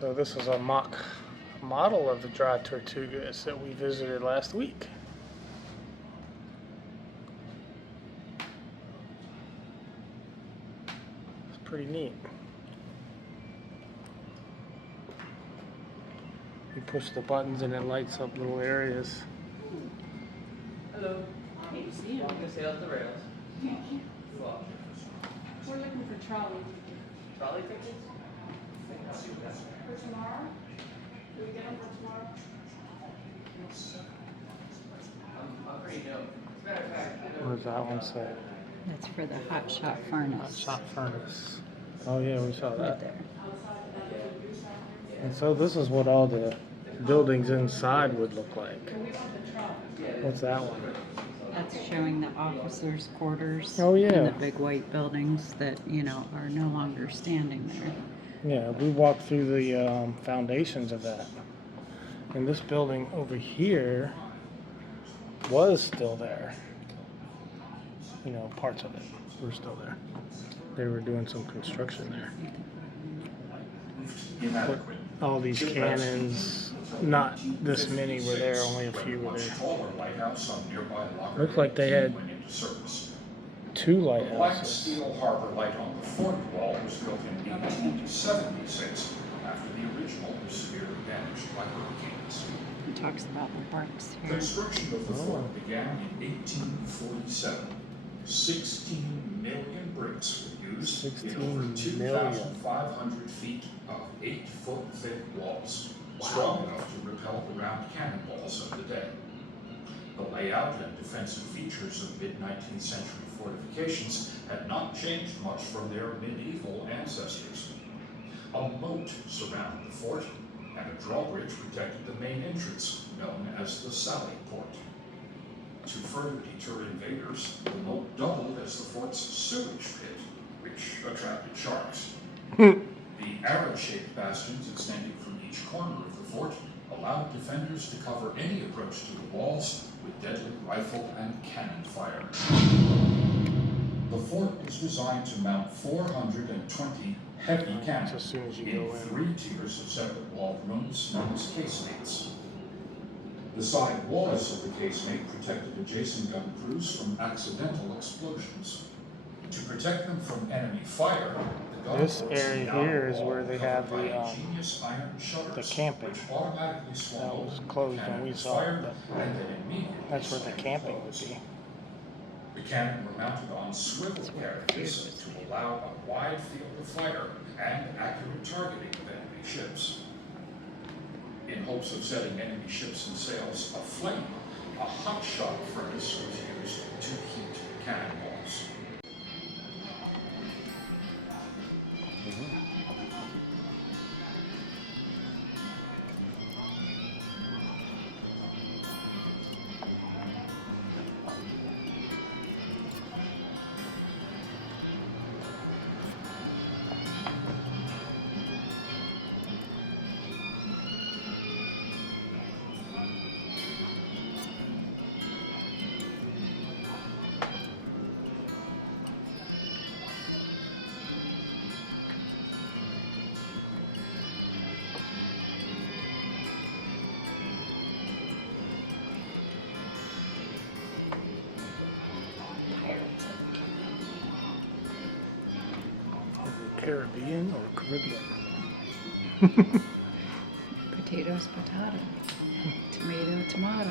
So this is a mock model of the Dry Tortugas that we visited last week. It's pretty neat. You push the buttons and it lights up little areas. Hello. Hey, see you. I'm going to sail up the rails. Thank you. You're welcome. We're looking for trolley tickets. Trolley tickets? For tomorrow? Do we get them for tomorrow? I'm pretty new. As a matter of fact, I know. What does that one say? That's for the hot shot furnace. Hot furnace. Oh yeah, we saw Right that. there. And so this is what all the buildings inside would look like. We want the trolley. What's that one? That's showing the officers' quarters. Oh, yeah. And the big white buildings that, are no longer standing there. Yeah, we walked through the foundations of that. And this building over here was still there. Parts of it were still there. They were doing some construction there. But all these cannons, not this many were there, only a few were there. Looks like they had 2 Black lighthouses. steel harbor light on the fort wall was built in 1876 after the original was severely damaged by hurricanes. It talks about the parks here. Construction of the fort began in 1847. 16 million bricks were used in over 2,500 feet of 8-foot thick walls, strong enough to repel the round cannonballs of the day. The layout and defensive features of mid-19th century fortifications had not changed much from their medieval ancestors. A moat surrounded the fort, and a drawbridge protected the main entrance, known as the Sally Port. To further deter invaders, the moat doubled as the fort's sewage pit, which attracted sharks. The arrow-shaped bastions extending from each corner of the fort allowed defenders to cover any approach to the walls with deadly rifle and cannon fire. The fort was designed to mount 420 heavy cannons As soon as you in go in. 3 tiers of separate walled rooms known as casemates. The side walls of the casemate protected adjacent gun crews from accidental explosions. To protect them from enemy fire, the gun This ports area down here the is wall where they covered have by the ingenious iron shutters, camping. which automatically swung That was open closed when when we was saw it, fired, but and then immediately that's where the slammed camping would closed. be. The cannon were mounted on swivel That's where the carriages fuse was to made. allow a wide field of fire and accurate targeting of enemy ships. In hopes of setting enemy ships and sails aflame, a hot shot furnace was used to heat cannonballs. Caribbean or Caribbean? Potatoes, potato. Tomato, tomato.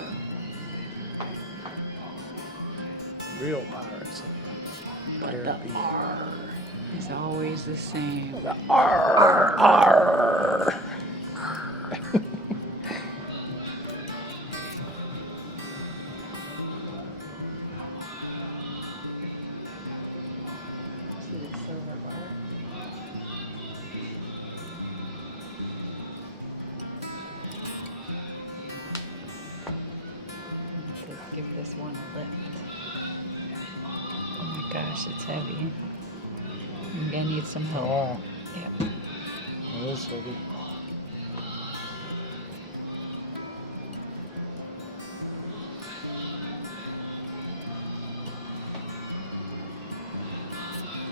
Real pirates of the But the Caribbean. R is always the same. The R. See the silver bar? It says, give this one a lift. Oh my gosh, it's heavy. I'm gonna need some help. Oh, Yep. it is heavy.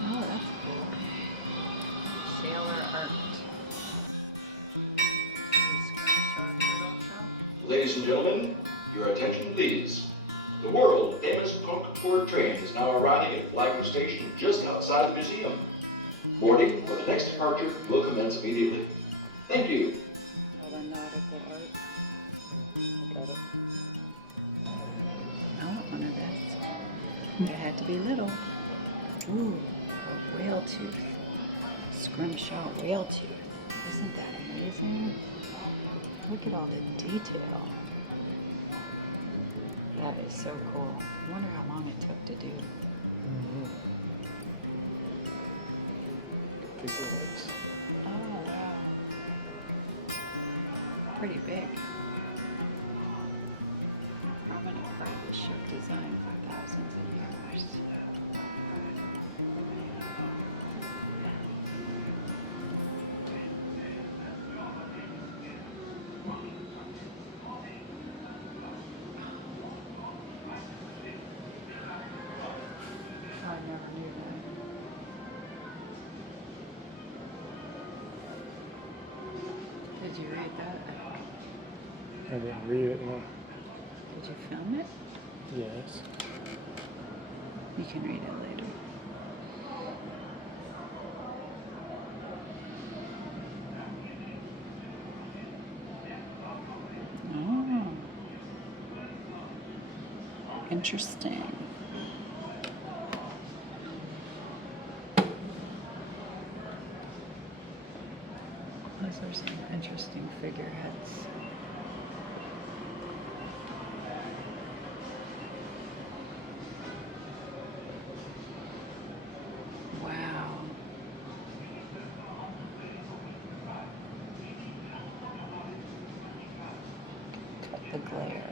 Oh, that's cool. Sailor art. Ladies and gentlemen, your attention please. The world famous Concord train is now arriving at Flagler Station just outside the museum. Boarding for the next departure will commence immediately. Thank you. All the nautical art. Got it. I want one of those. It had to be little. Ooh, a whale tooth. Scrimshaw whale tooth. Isn't that amazing? Look at all the detail. That is so cool. I wonder how long it took to do. Figurines. Oh, wow. Pretty big. Prominent part of the ship design for thousands of years. I never knew that. Did you read that? I didn't read it, no. Did you film it? Yes. You can read it later. Oh. Interesting. Those are some interesting figureheads. Wow. Cut the glare.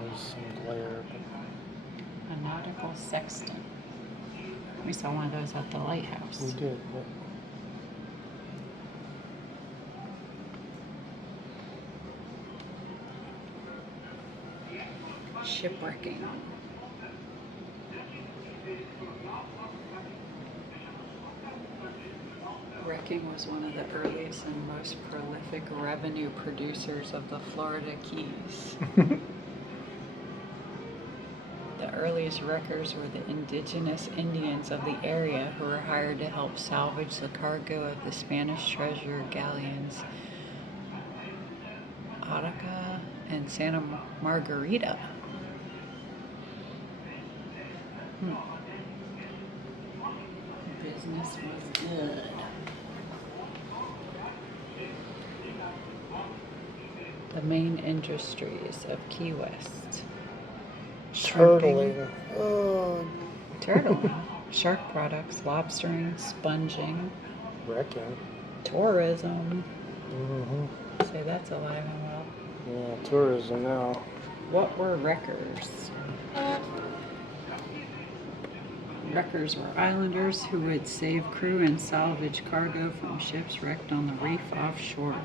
There's some glare, but A nautical sextant. We saw one of those at the lighthouse. we did. But Shipwrecking. Wrecking was one of the earliest and most prolific revenue producers of the Florida Keys. The earliest wreckers were the indigenous Indians of the area who were hired to help salvage the cargo of the Spanish treasure galleons Attica and Santa Margarita. Business was good. The main industries of Key West. turtling. Oh, Turtling, shark products, lobstering, sponging, wrecking. tourism. Mm-hmm. Say that's alive and well. Yeah, tourism now. What were wreckers? Wreckers were islanders who would save crew and salvage cargo from ships wrecked on the reef offshore.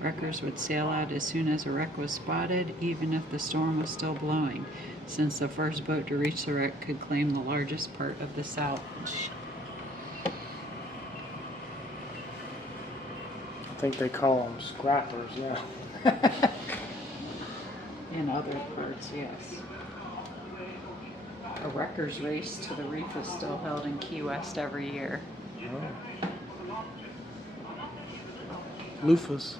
Wreckers would sail out as soon as a wreck was spotted, even if the storm was still blowing, since the first boat to reach the wreck could claim the largest part of the salvage. I think they call them scrappers, yeah. In other parts, yes. A wreckers race to the reef is still held in Key West every year. Oh. Loofahs.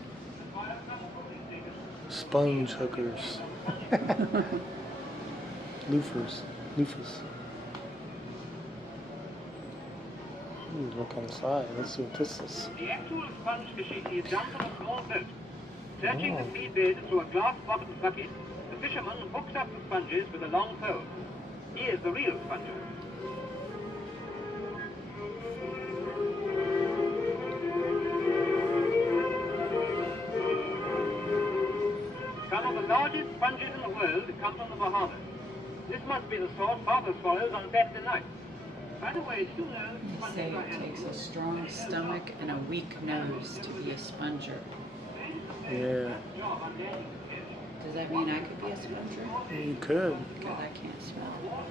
Sponge hookers. Loofers. Loofahs. Ooh, look inside. Let's see what this is. The actual sponge fishing is done from a small boat. Searching the feed bed through a glass-bottomed bucket, the fisherman hooks up the sponges with a long pole. He is the real sponger. Some of the largest sponges in the world come from the Bahamas. This must be the sort Father swallows on Saturday night. By the way, did you know They say it takes a strong stomach and a weak nose to be a sponger. Yeah, Does that mean I could be a sponger? you could. Because I can't smell.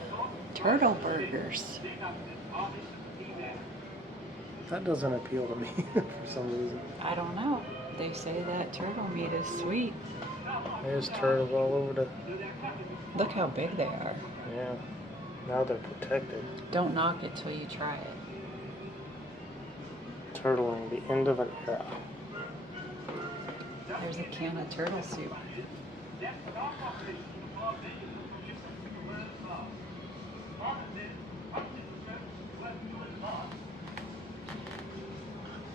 Turtle burgers. That doesn't appeal to me for some reason. I don't know. They say that turtle meat is sweet. There's turtles all over the. Look how big they are. Yeah. Now they're protected. Don't knock it till you try it. Turtling, the end of an era. There's a can of turtle soup.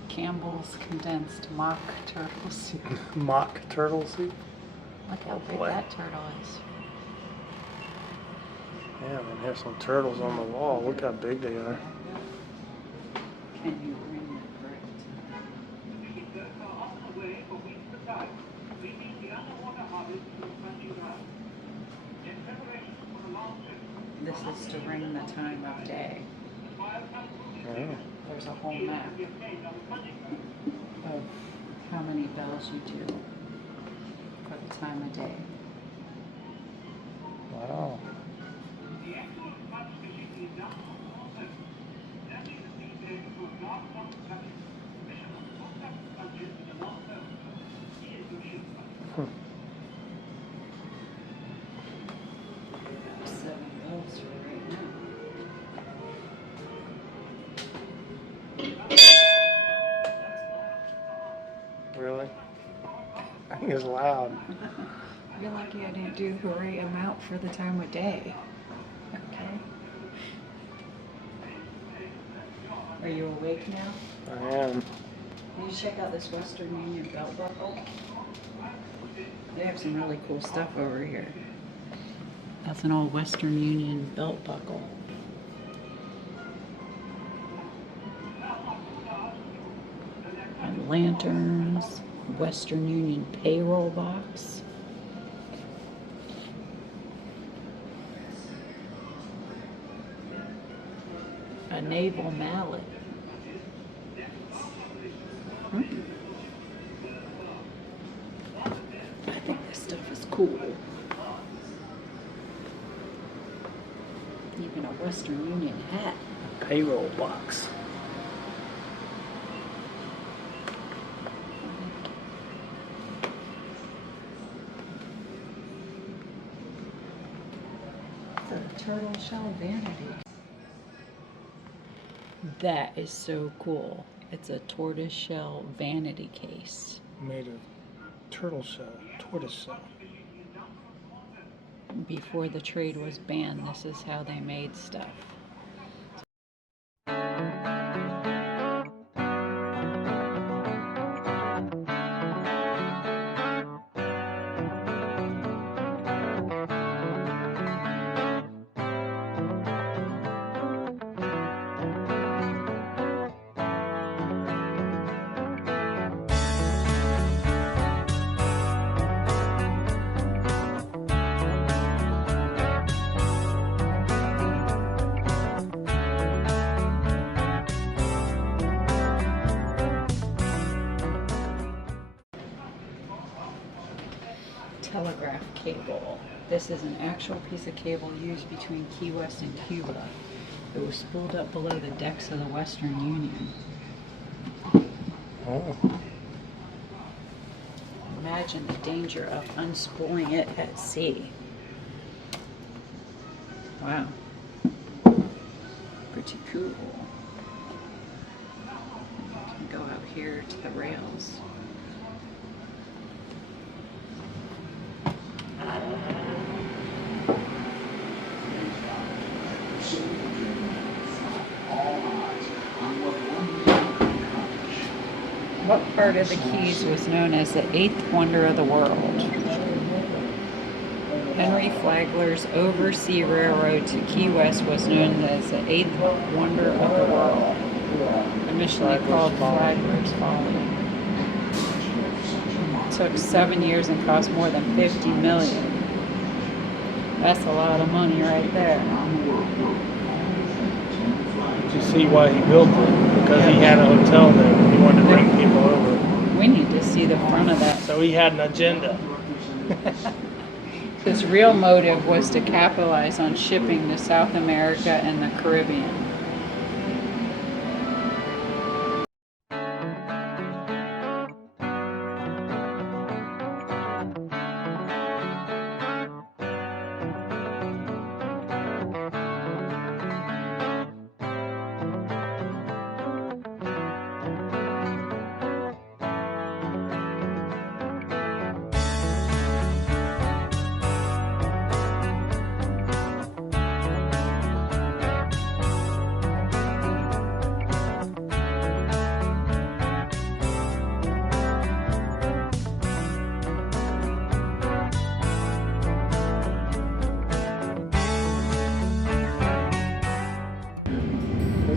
Campbell's condensed mock turtle soup. Mock turtle soup? Look how big What? that turtle is. Yeah, man, there's some turtles on the wall. Look how big they are. Can you bring the correct? This is to ring the time of day. Yeah. There's a whole map of how many bells you do for the time of day. Wow. Seven bells for right now. Really? I think it's loud. You're lucky I didn't do the right amount for the time of day. Okay. Are you awake now? I am. Will you check out this Western Union belt buckle? They have some really cool stuff over here. That's an old Western Union belt buckle. And lanterns, Western Union payroll box. A naval mallet. I think this stuff is cool. Even a Western Union hat. Payroll box. It's a turtle shell vanity. That is so cool. It's a tortoise shell vanity case. Made of turtle shell, tortoise shell. Before the trade was banned, this is how they made stuff. Telegraph cable. This is an actual piece of cable used between Key West and Cuba. It was spooled up below the decks of the Western Union. Oh. Imagine the danger of unspooling it at sea. Wow. Pretty cool. You can go out here to the rails. What part of the Keys was known as the eighth wonder of the world? Henry Flagler's oversea railroad to Key West was known as the eighth wonder of the world, initially called Flagler's Folly. It took 7 years and cost more than $50 million. That's a lot of money right there. You see why he built it? Because he had a hotel there. He wanted to bring people over. We need to see the front of that. So he had an agenda. His real motive was to capitalize on shipping to South America and the Caribbean.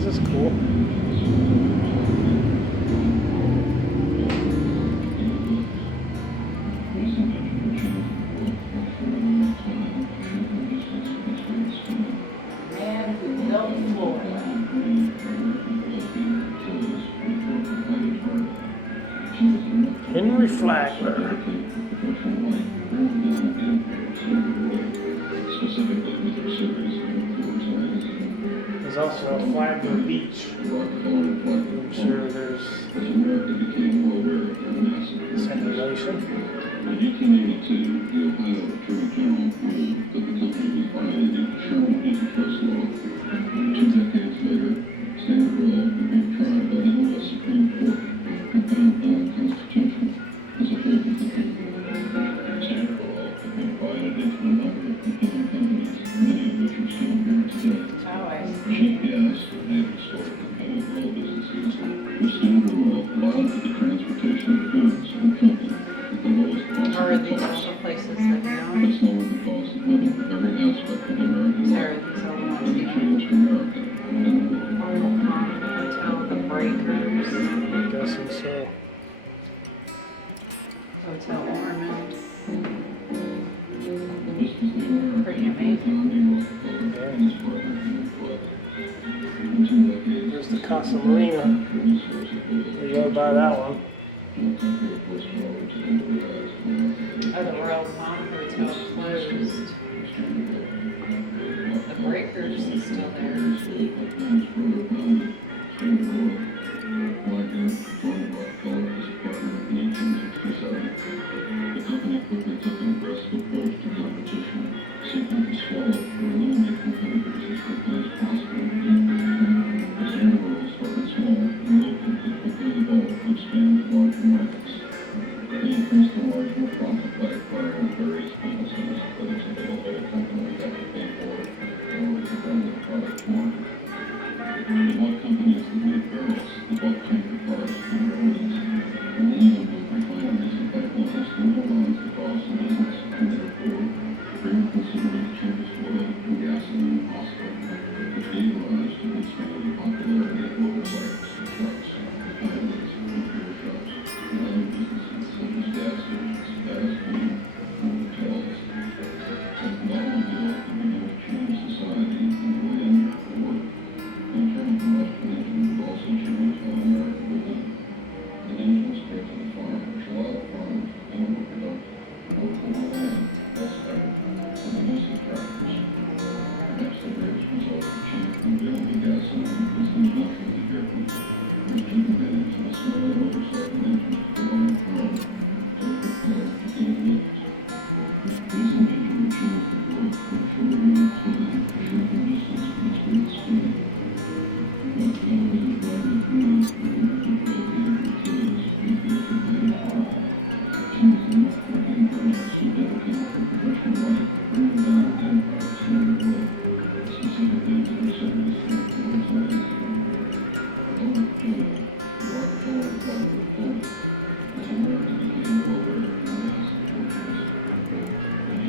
is cool. Man who built Florida. Henry Flagler. There's also a Flagler Beach. I'm sure there's simulation. Or are these all the places that we own? Sarah, these all the ones we own? Hotel, the Breakers, I'm guessing so. Hotel Ormond. Pretty amazing. Yeah. There's the Casa Marina. We go by that one. Oh, the Royal Palm Hotel closed. The Breakers is still there.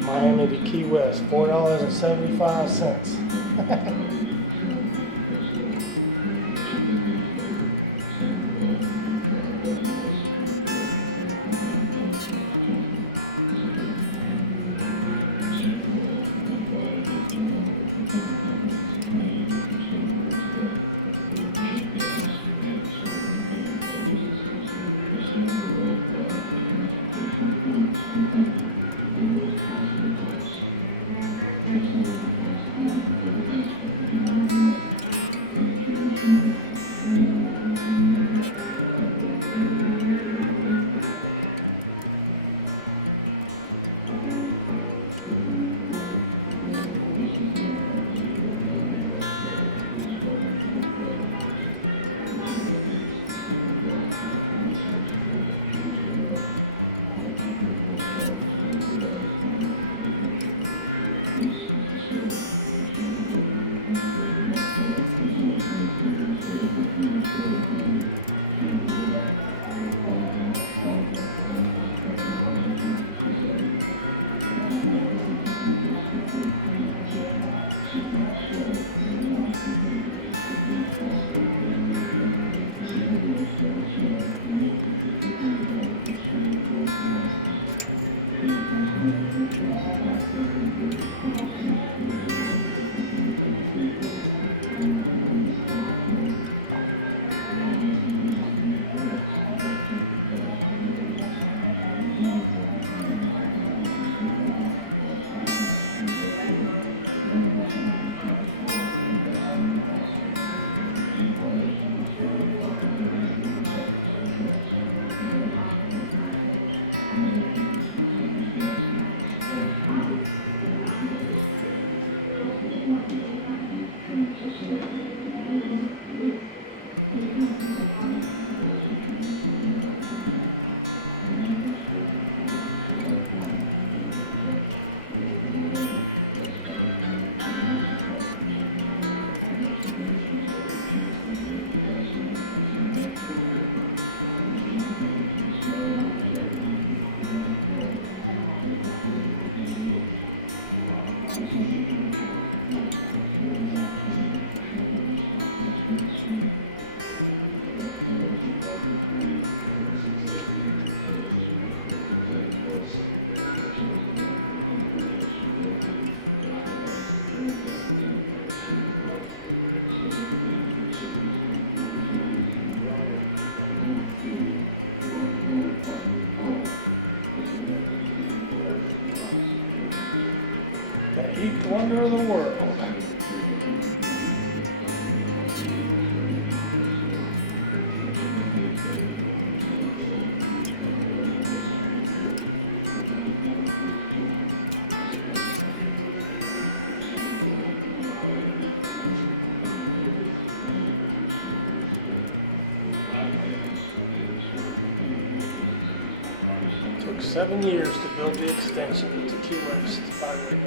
Miami to Key West, $4.75. Eighth wonder of the world. Took 7 years to build the extension to Key West by rail.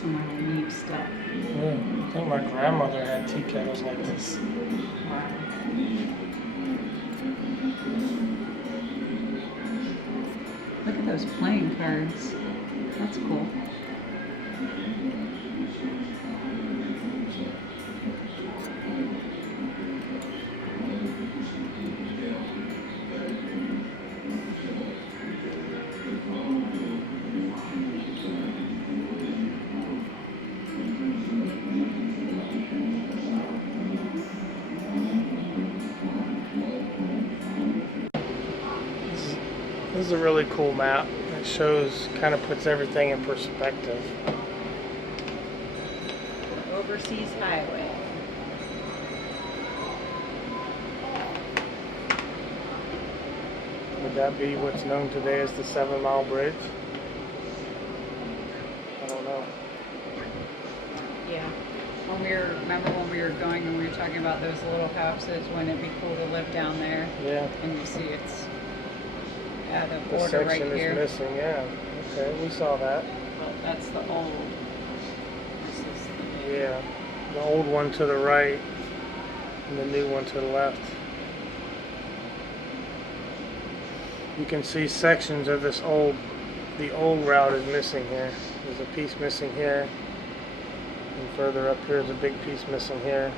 Some real neat stuff. Yeah, I think my grandmother had tea kettles like this. Wow. Look at those playing cards. That's cool. This is a really cool map. It shows, kind of puts everything in perspective. Overseas highway. Would that be what's known today as the 7 Mile Bridge? I don't know. Yeah. Remember when we were going and we were talking about those little houses, wouldn't it be cool to live down there? Yeah. And you see it's at a The border right section here. is missing, yeah. Okay, we saw that. Well, that's the old. This is the new. Yeah. The old one to the right and the new one to the left. You can see sections of this the old route is missing here. There's a piece missing here. And further up here is a big piece missing here.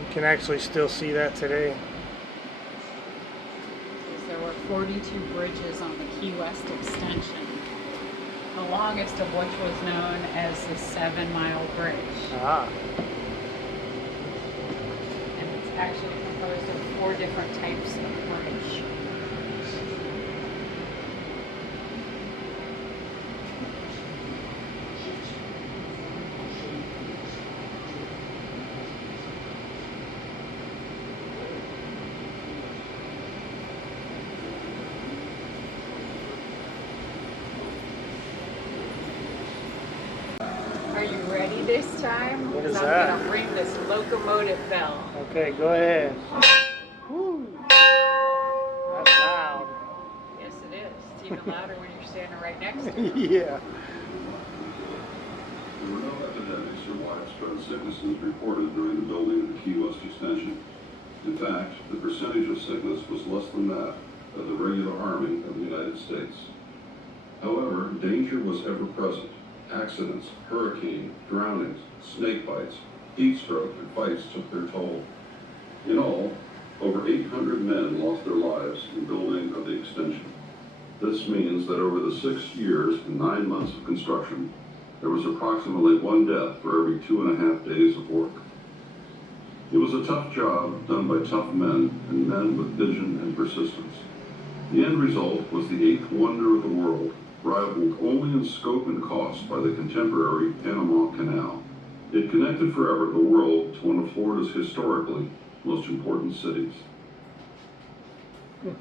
You can actually still see that today. There were 42 bridges on the Key West extension, the longest of which was known as the 7 Mile Bridge. Ah. And it's actually composed of 4 different types of bridge. Are you ready this time? What is 'Cause that? I'm gonna ring this locomotive bell. Okay, go ahead. Woo. That's loud. Yes, it is. It's even louder when you're standing right next to it. Yeah. There were no epidemics or widespread sicknesses reported during the building of the Key West extension. In fact, the percentage of sickness was less than that of the regular Army of the United States. However, danger was ever present. Accidents, hurricane, drownings, snake bites, heat stroke, and fights took their toll. In all, over 800 men lost their lives in building of the extension. This means that over the 6 years and 9 months of construction, there was approximately 1 death for every 2.5 days of work. It was a tough job done by tough men and men with vision and persistence. The end result was the 8th wonder of the world, rivaled only in scope and cost by the contemporary Panama Canal. It connected forever the world to one of Florida's historically most important cities. The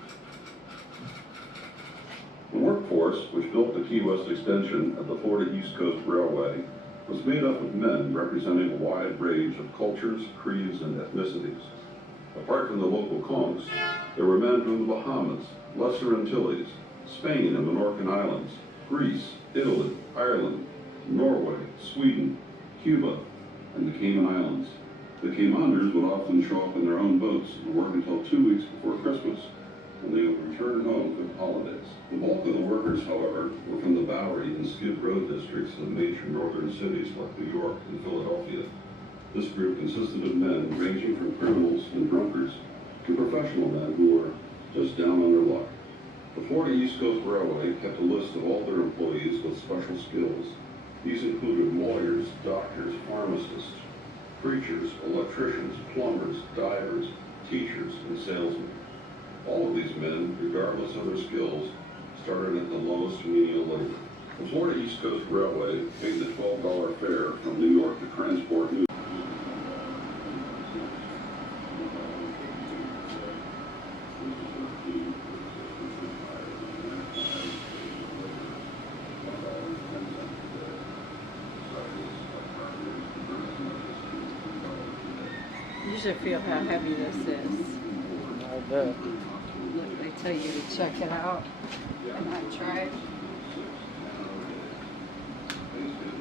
workforce, which built the Key West extension of the Florida East Coast Railway, was made up of men representing a wide range of cultures, creeds, and ethnicities. Apart from the local conchs, there were men from the Bahamas, Lesser Antilles, Spain and Minorcan Islands, Greece, Italy, Ireland, Norway, Sweden, Cuba, and the Cayman Islands. The Caymaners would often show up in their own boats and work until 2 weeks before Christmas, and they would return home for the holidays. The bulk of the workers, however, were from the Bowery and Skid Row districts of major northern cities like New York and Philadelphia. This group consisted of men ranging from criminals and drunkards to professional men who were just down on their luck. The Florida East Coast Railway kept a list of all their employees with special skills. These included lawyers, doctors, pharmacists, preachers, electricians, plumbers, divers, teachers, and salesmen. All of these men, regardless of their skills, started at the lowest menial labor. The Florida East Coast Railway paid the $12 fare from New York to transport news. You should feel how heavy this is. I bet. Look, they tell you to check it out, and I tried.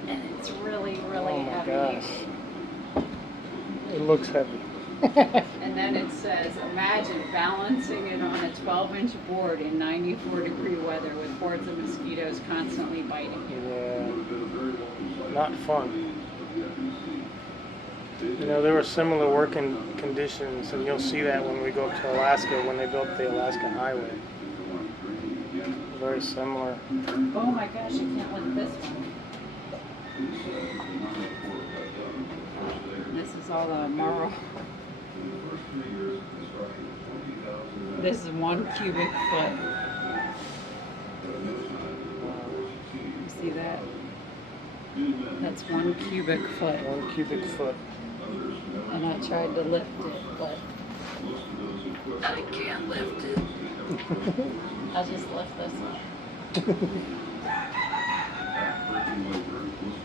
And it's really, really Oh my heavy. gosh. It looks heavy. And then it says, imagine balancing it on a 12-inch board in 94-degree weather with hordes of mosquitoes constantly biting you. Yeah. Not fun. You know, there were similar working conditions, and you'll see that when we go up to Alaska, when they built the Alaska Highway. Very similar. Oh my gosh, I can't lift this one. This is all the marl. This is 1 cubic foot. You see that? That's 1 cubic foot. 1 cubic foot. And I tried to lift it, but I can't lift it. I'll just lift this one.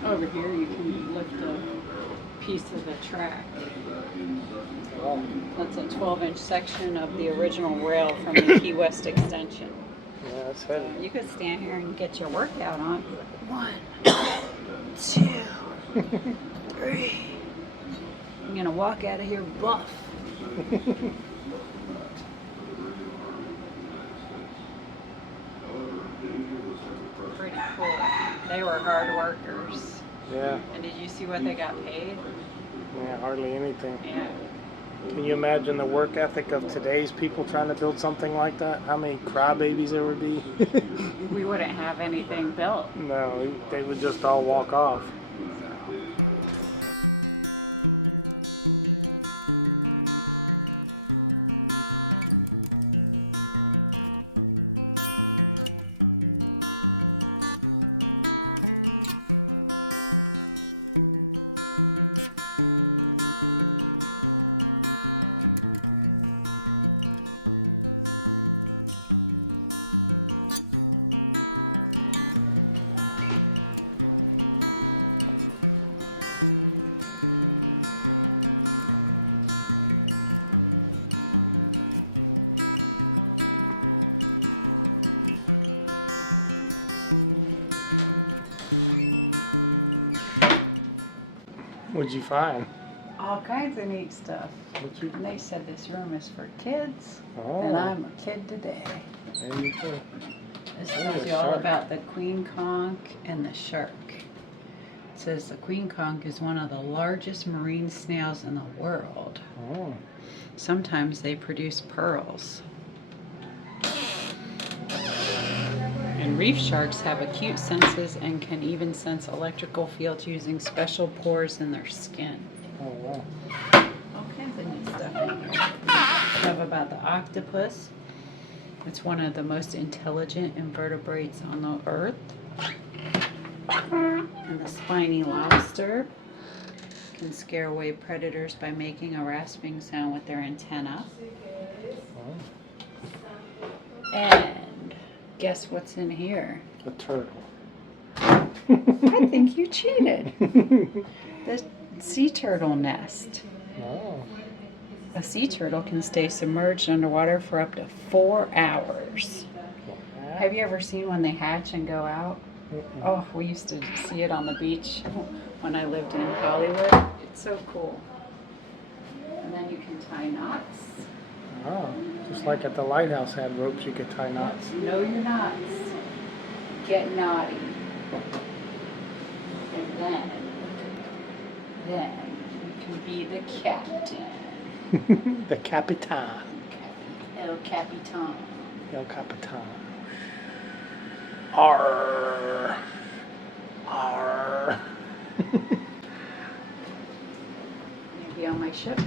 Over here you can lift a piece of the track. That's a 12-inch section of the original rail from the Key West extension. Yeah, that's heavy. You could stand here and get your workout on. 1, 2, 3. I'm gonna walk out of here buff. Pretty cool. They were hard workers. Yeah. And did you see what they got paid? Yeah, hardly anything. Yeah. Can you imagine the work ethic of today's people trying to build something like that? How many crybabies there would be? We wouldn't have anything built. No, they would just all walk off. What'd you find? All kinds of neat stuff. What you? And they said this room is for kids, Oh. and I'm a kid today. There you go. This Oh, tells the you all shark. about the queen conch and the shark. It says the queen conch is one of the largest marine snails in the world. Oh. Sometimes they produce pearls. And reef sharks have acute senses and can even sense electrical fields using special pores in their skin. Oh wow. All kinds of neat stuff in here. Stuff about the octopus. It's one of the most intelligent invertebrates on the earth. And the spiny lobster can scare away predators by making a rasping sound with their antenna. Oh. And guess what's in here? A turtle. I think you cheated. The sea turtle nest. Oh. A sea turtle can stay submerged underwater for up to 4 hours. Have you ever seen when they hatch and go out? Oh, we used to see it on the beach when I lived in Hollywood. It's so cool. And then you can tie knots. Oh, just like at the lighthouse had ropes you could tie knots. Know your knots. Get naughty. And then you can be the captain. The Capitan. El Capitan. El Capitan. Arr. Arr. Maybe on my ship.